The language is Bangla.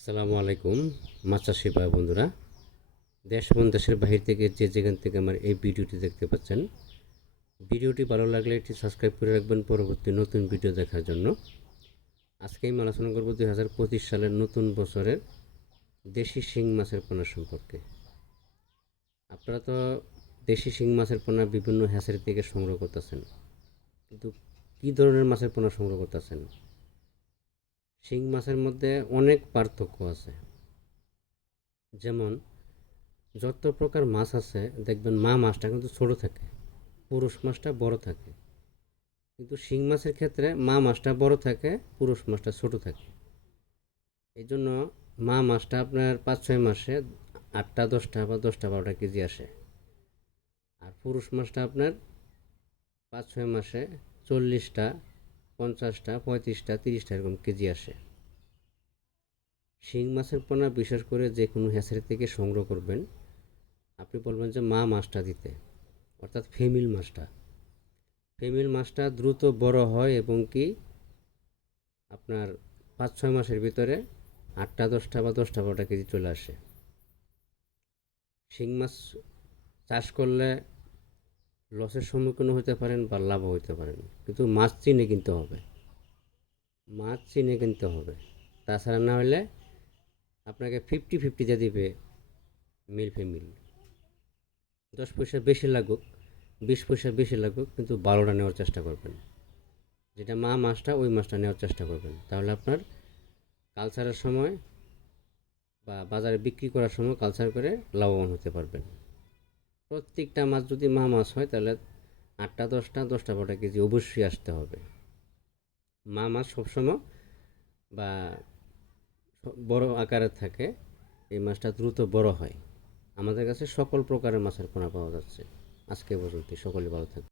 আসসালামু আলাইকুম মাছ চাষি ভাই, বন্ধুরা। দেশ এবং দেশের বাহির থেকে যে যেখান থেকে আমার এই ভিডিওটি দেখতে পাচ্ছেন, ভিডিওটি ভালো লাগলে একটি সাবস্ক্রাইব করে রাখবেন পরবর্তী নতুন ভিডিও দেখার জন্য। আজকে আমি আলোচনা করব দুই হাজার পঁচিশ সালের নতুন বছরের দেশি শিং মাছের পোনা সম্পর্কে। আপনারা তো দেশি শিং মাছের পোনা বিভিন্ন হ্যাসের থেকে সংগ্রহ করতেছেন, কিন্তু কী ধরনের মাছের পোনা সংগ্রহ করতেছেন? শিং মাছের মধ্যে অনেক পার্থক্য আছে। যেমন, যত প্রকার মাছ আছে, দেখবেন মা মাছটা কিন্তু ছোট থাকে, পুরুষ মাছটা বড় থাকে। কিন্তু শিং মাছের ক্ষেত্রে মা মাছটা বড় থাকে, পুরুষ মাছটা ছোট থাকে। এই জন্য মা মাছটা আপনার পাঁচ ছয় মাসে আটটা, দশটা বা দশটা বারোটা কেজি আসে। আর পুরুষ মাছটা আপনার পাঁচ ছয় মাসে চল্লিশটা পঞ্চাশটা, পঁয়ত্রিশটা, তিরিশটা এরকম কেজি আসে। শিং মাছের পোনা বিশেষ করে যে কোনো হ্যাচারি থেকে সংগ্রহ করবেন। আপনি বলবেন যে, মা, মাছটা দিতে। অর্থাৎ ফেমিল মাছটা। ফেমিল মাছটা দ্রুত বড় হয় এবং কি আপনার পাঁচ ছয় মাসের ভিতরে আটটা, দশটা বা দশটা বারোটা কেজি চলে আসে। শিং মাছ চাষ করলে লসের সম্মুখীন হতে পারেন বা লাভও হতে পারেন। কিন্তু মাছ চিনে কিনতে হবে। মাছ চিনে কিনতে হবে। তাছাড়া না হলে আপনাকে ফিফটি ফিফটিতে দিবে মিল ফেমিল দশ পয়সা বেশি লাগুক, বিশ পয়সা বেশি লাগুক, কিন্তু বারোটা নেওয়ার চেষ্টা করবেন। যেটা মা মাছটা, ওই মাছটা নেওয়ার চেষ্টা করবেন। তাহলে আপনার কালচারের সময় বা বাজারে বিক্রি করার সময় কালচার করে লাভবান হতে পারবেন। প্রত্যেকটা মাছ যদি মা মাছ হয়, তাহলে আটটা, দশটা দশটা, বারোটা কেজি অবশ্যই আসতে হবে। মা মাছ সবসময় বা বড় আকারে থাকে, এই মাছটা দ্রুত বড় হয়। আমাদের কাছে সকল প্রকারের মাছের পোনা পাওয়া যাচ্ছে। আজকে পর্যন্ত সকলে ভালো থাকবে